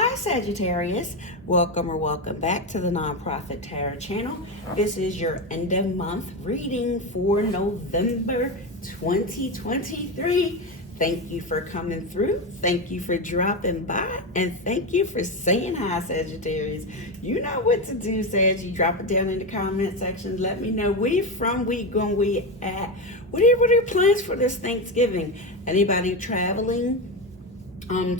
Hi Sagittarius, welcome or welcome back to the Nonprofit Tarot channel. This is your end of month reading for November 2023. Thank you for coming through. Thank you for dropping by. And thank you for saying hi, Sagittarius. You know what to do, Sag. You drop it down in the comment section. Let me know where you from, where you going, where you at. What are your plans for this Thanksgiving? Anybody traveling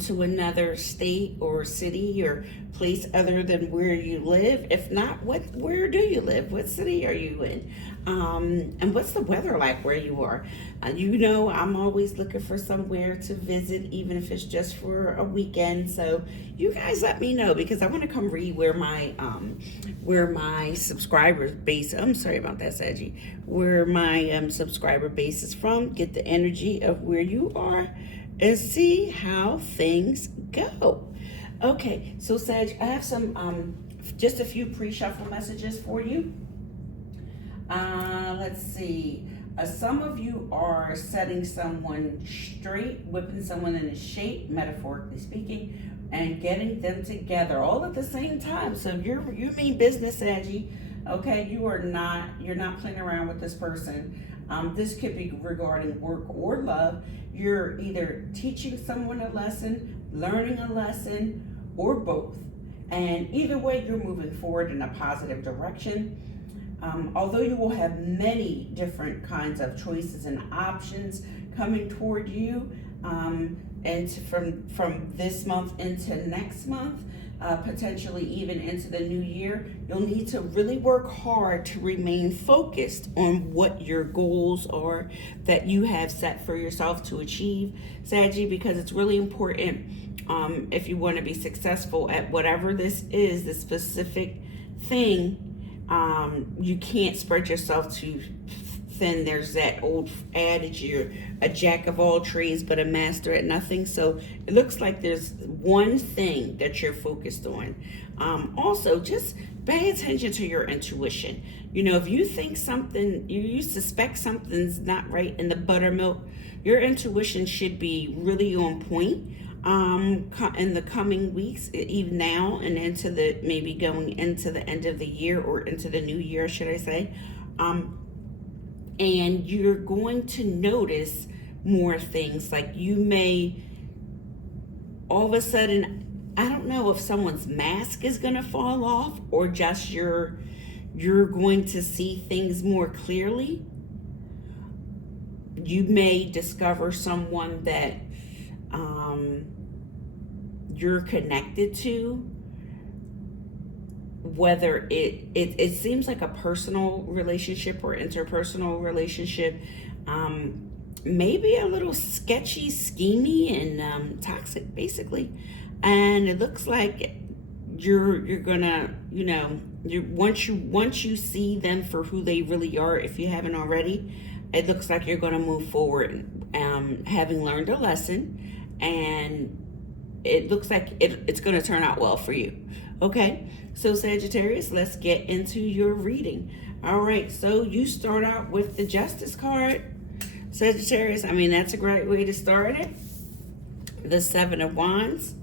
to another state or city or place other than where you live? If not, where do you live? What city are you in? And what's the weather like where you are? You know, I'm always looking for somewhere to visit, even if it's just for a weekend. So you guys let me know, because I want to come read where my subscriber base, I'm sorry about that, Saggy, where my subscriber base is from, get the energy of where you are, and see how things go. Okay, so Sag, I have some just a few pre-shuffle messages for you. Let's see. Some of you are setting someone straight, whipping someone into shape, metaphorically speaking, and getting them together all at the same time. So you mean business, Saggy. Okay, you're not playing around with this person. This could be regarding work or love. You're either teaching someone a lesson, learning a lesson, or both. And either way, you're moving forward in a positive direction. Although you will have many different kinds of choices and options coming toward you, and from this month into next month, potentially even into the new year, you'll need to really work hard to remain focused on what your goals are that you have set for yourself to achieve, Saggy, because it's really important if you want to be successful at whatever this is, the specific thing. You can't spread yourself too thin. There's that old adage, you're a jack of all trades but a master at nothing. So it looks like there's one thing that you're focused on. Also, just pay attention to your intuition. You know, if you think something, you suspect something's not right in the buttermilk, your intuition should be really on point. In the coming weeks, even now and into the, maybe going into the end of the year or into the new year, should I say. And you're going to notice more things. Like you may all of a sudden, I don't know if someone's mask is going to fall off, or just you're going to see things more clearly. You may discover someone that you're connected to, whether it seems like a personal relationship or interpersonal relationship, maybe a little sketchy, schemy, and toxic, basically. And it looks like you're gonna, you know, once you see them for who they really are, if you haven't already, it looks like you're gonna move forward, having learned a lesson, and it looks like it's going to turn out well for you. Okay, so Sagittarius, let's get into your reading. All right, so you start out with the Justice card, Sagittarius. I mean, that's a great way to start it. The Seven of Wands,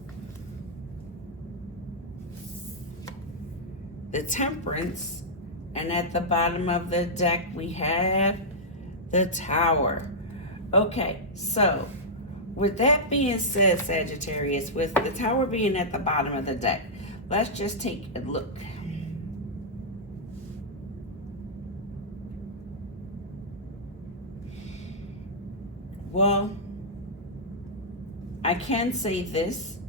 the Temperance, and at the bottom of the deck we have the Tower. Okay, so with that being said, Sagittarius, with the Tower being at the bottom of the deck, let's just take a look. Well, I can say this.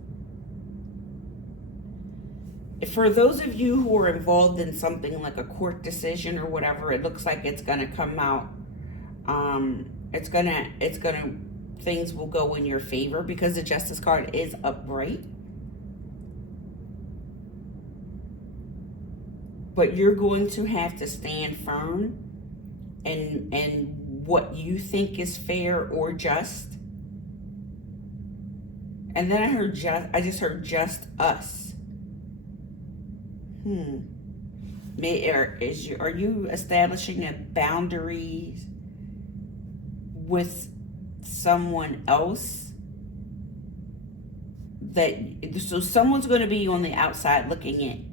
For those of you who are involved in something like a court decision or whatever, it looks like it's going to come out. Things will go in your favor, because the Justice card is upright. But you're going to have to stand firm and what you think is fair or just. And then I just heard just us. Are you establishing a boundary with someone else so someone's going to be on the outside looking in.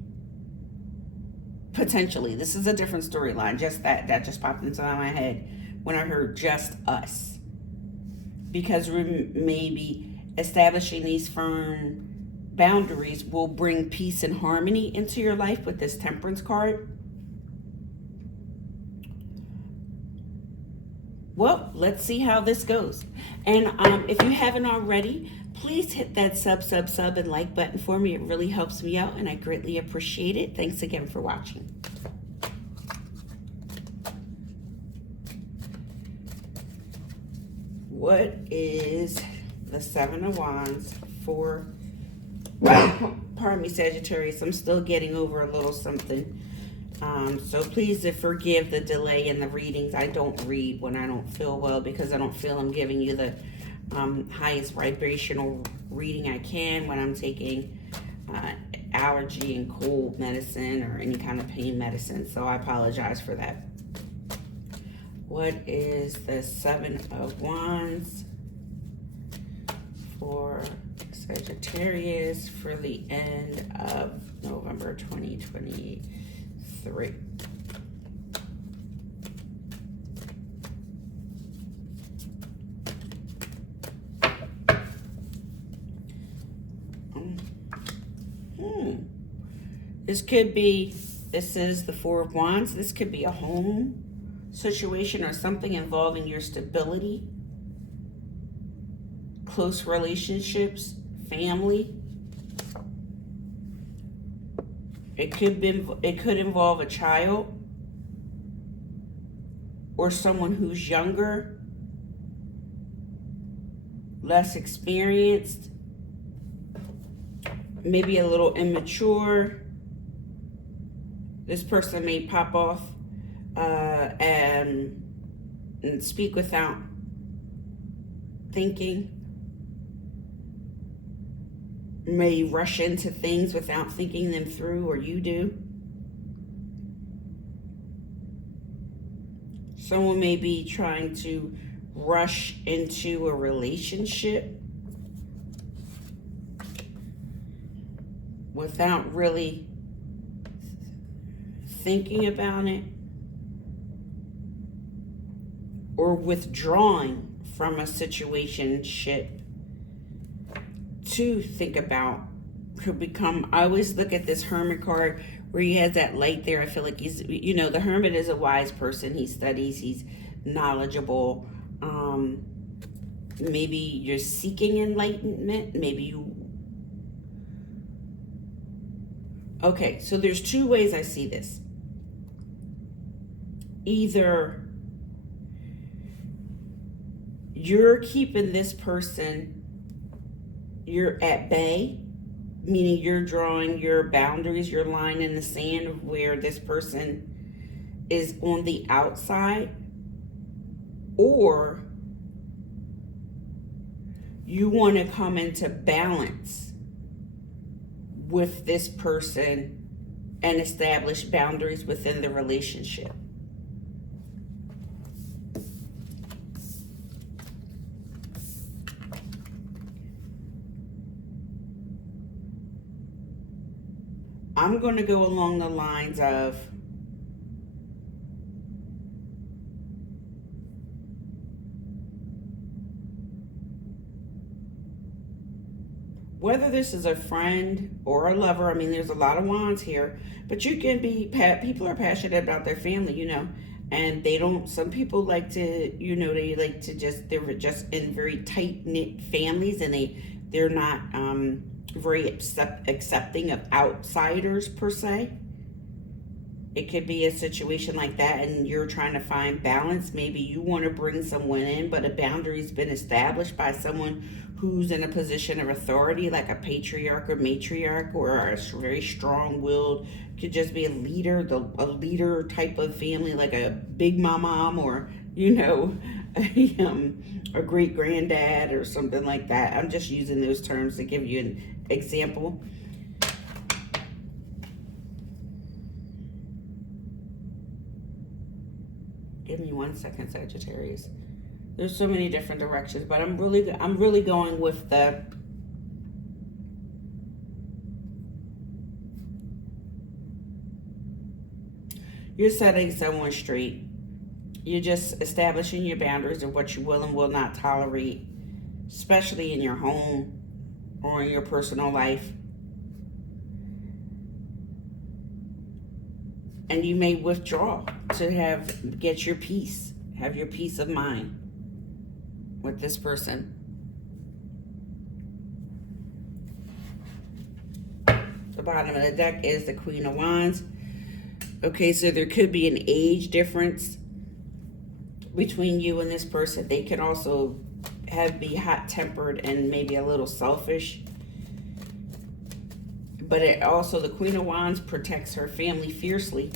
Potentially. This is a different storyline. Just that just popped into my head when I heard just us. Because maybe establishing these firm boundaries will bring peace and harmony into your life with this Temperance card. Well, let's see how this goes. And if you haven't already, please hit that sub and like button for me. It really helps me out and I greatly appreciate it. Thanks again for watching. What is the Seven of Wands for, pardon me, Sagittarius? I'm still getting over a little something. So please forgive the delay in the readings. I don't read when I don't feel well because I don't feel I'm giving you the highest vibrational reading I can when I'm taking allergy and cold medicine or any kind of pain medicine. So I apologize for that. What is the Seven of Wands for Sagittarius for the end of November 2023? This is the Four of Wands. This could be a home situation or something involving your stability, close relationships, family. It could involve a child or someone who's younger, less experienced, maybe a little immature. This person may pop off and speak without thinking, may rush into things without thinking them through, or you do. Someone may be trying to rush into a relationship without really thinking about it, or withdrawing from a situationship to think about. Could become, I always look at this Hermit card where he has that light there. I feel like he's, you know, the Hermit is a wise person. He studies, he's knowledgeable. Maybe you're seeking enlightenment. Maybe you, okay, so there's two ways I see this. Either you're keeping this person, you're at bay, meaning you're drawing your boundaries, your line in the sand of where this person is on the outside, or you want to come into balance with this person and establish boundaries within the relationship. I'm going to go along the lines of whether this is a friend or a lover. I mean, there's a lot of wands here, but you can be, people are passionate about their family, you know, and they don't, some people like to, you know, they like to just, they're just in very tight-knit families, and they're not very accepting of outsiders per se. It could be a situation like that, and you're trying to find balance. Maybe you want to bring someone in, but a boundary's been established by someone who's in a position of authority, like a patriarch or matriarch, or a very strong-willed, could just be a leader, a leader type of family, like a big mom, or, you know, a great granddad or something like that. I'm just using those terms to give you an example. Give me 1 second, Sagittarius. There's so many different directions, but I'm really going with the You're setting someone straight. You're just establishing your boundaries of what you will and will not tolerate, especially in your home or in your personal life. And you may withdraw to get your peace, have your peace of mind with this person. The bottom of the deck is the Queen of Wands. Okay, so there could be an age difference between you and this person. They could also be hot-tempered and maybe a little selfish. But it also, the Queen of Wands protects her family fiercely.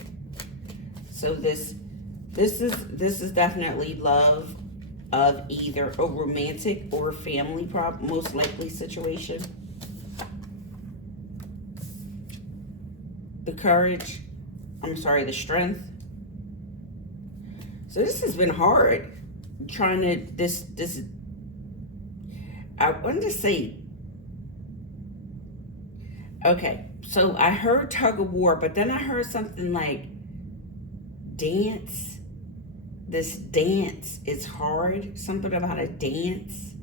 So this is definitely love of either a romantic or family most likely situation. The strength. So this has been hard. Trying to, I wanted to say, okay, so I heard tug of war, but then I heard something like dance. This dance is hard. Something about a dance.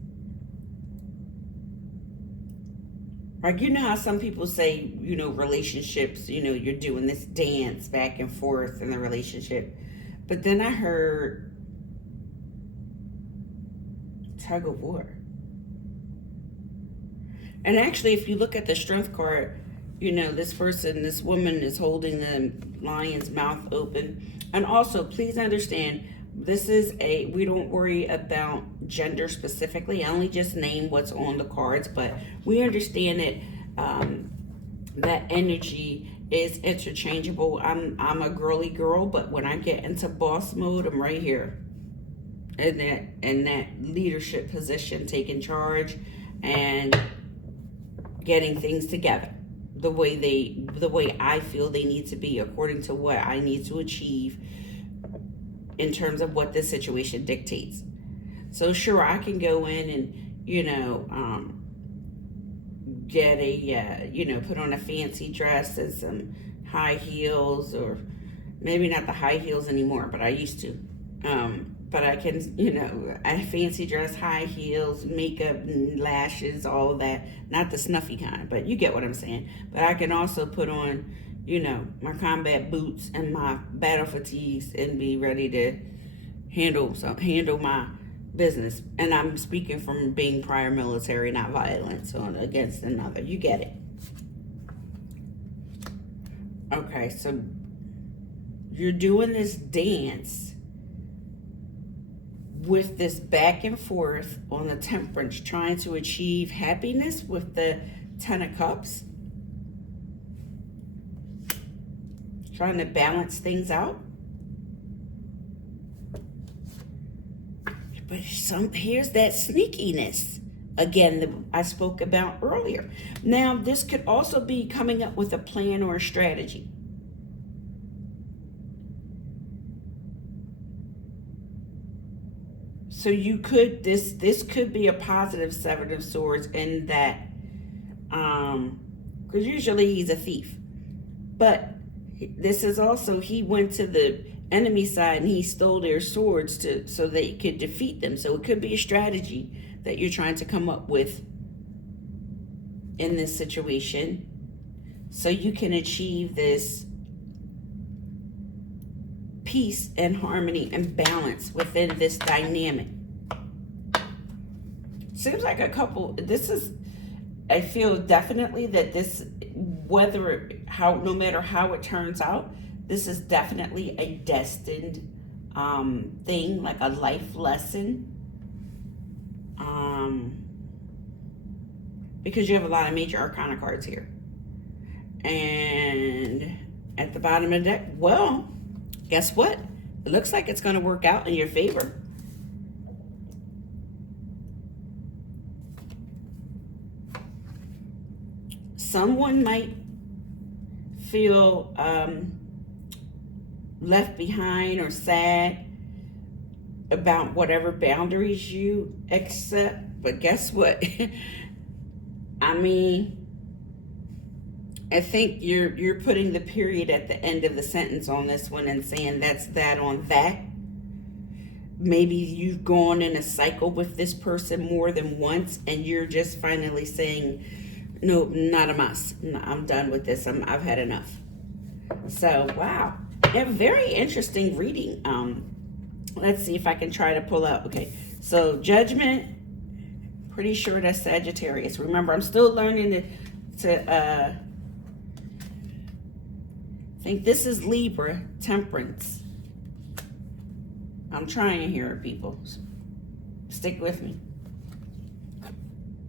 Like, you know how some people say, relationships, you're doing this dance back and forth in the relationship. But then I heard tug of war. And actually, if you look at the strength card, this woman is holding the lion's mouth open. And also, please understand, we don't worry about gender specifically. I only just name what's on the cards, but we understand that that energy is interchangeable. I'm a girly girl, but when I get into boss mode, I'm right here in that leadership position, taking charge and getting things together the way I feel they need to be, according to what I need to achieve in terms of what this situation dictates. So sure, I can go in and get put on a fancy dress and some high heels, or maybe not the high heels anymore, but I used to. But I can, a fancy dress, high heels, makeup, lashes, all that. Not the snuffy kind, but you get what I'm saying. But I can also put on, my combat boots and my battle fatigues and be ready to handle my business. And I'm speaking from being prior military, not violence against another. You get it. Okay, so you're doing this dance with this back and forth on the Temperance, trying to achieve happiness with the Ten of Cups, trying to balance things out. But here's that sneakiness again that I spoke about earlier. Now, this could also be coming up with a plan or a strategy. So you could, this could be a positive Seven of Swords in that, because usually he's a thief. But this is also, he went to the enemy side and he stole their swords so they could defeat them. So it could be a strategy that you're trying to come up with in this situation so you can achieve this peace and harmony and balance within this dynamic. Seems like I feel definitely that this, no matter how it turns out, this is definitely a destined thing, like a life lesson. Because you have a lot of major arcana cards here. And at the bottom of the deck, well, guess what? It looks like it's going to work out in your favor. Someone might feel left behind or sad about whatever boundaries you accept. But guess what? I mean, I think you're putting the period at the end of the sentence on this one and saying that's that on that. Maybe you've gone in a cycle with this person more than once, and you're just finally saying, no, not a must. No, I'm done with this. I've had enough. So, wow. Yeah, very interesting reading. Let's see if I can try to pull out. Okay, so Judgment, pretty sure that's Sagittarius. Remember, I'm still learning to think this is Libra, Temperance. I'm trying here, people. Stick with me.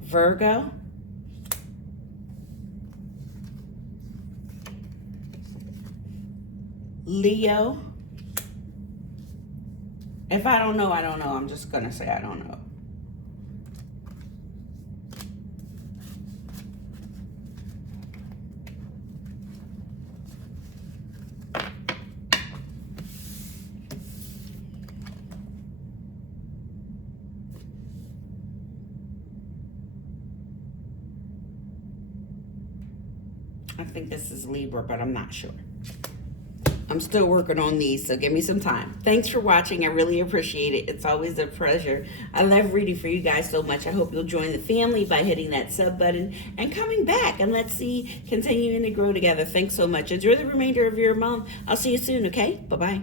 Virgo. Leo. If I don't know, I don't know. I'm just going to say I don't know. I think this is Libra, but I'm not sure. I'm still working on these, so give me some time. Thanks for watching. I really appreciate it. It's always a pleasure. I love reading for you guys so much. I hope you'll join the family by hitting that sub button and coming back, and let's see continuing to grow together. Thanks so much. Enjoy the remainder of your month. I'll see you soon, okay? Bye-bye.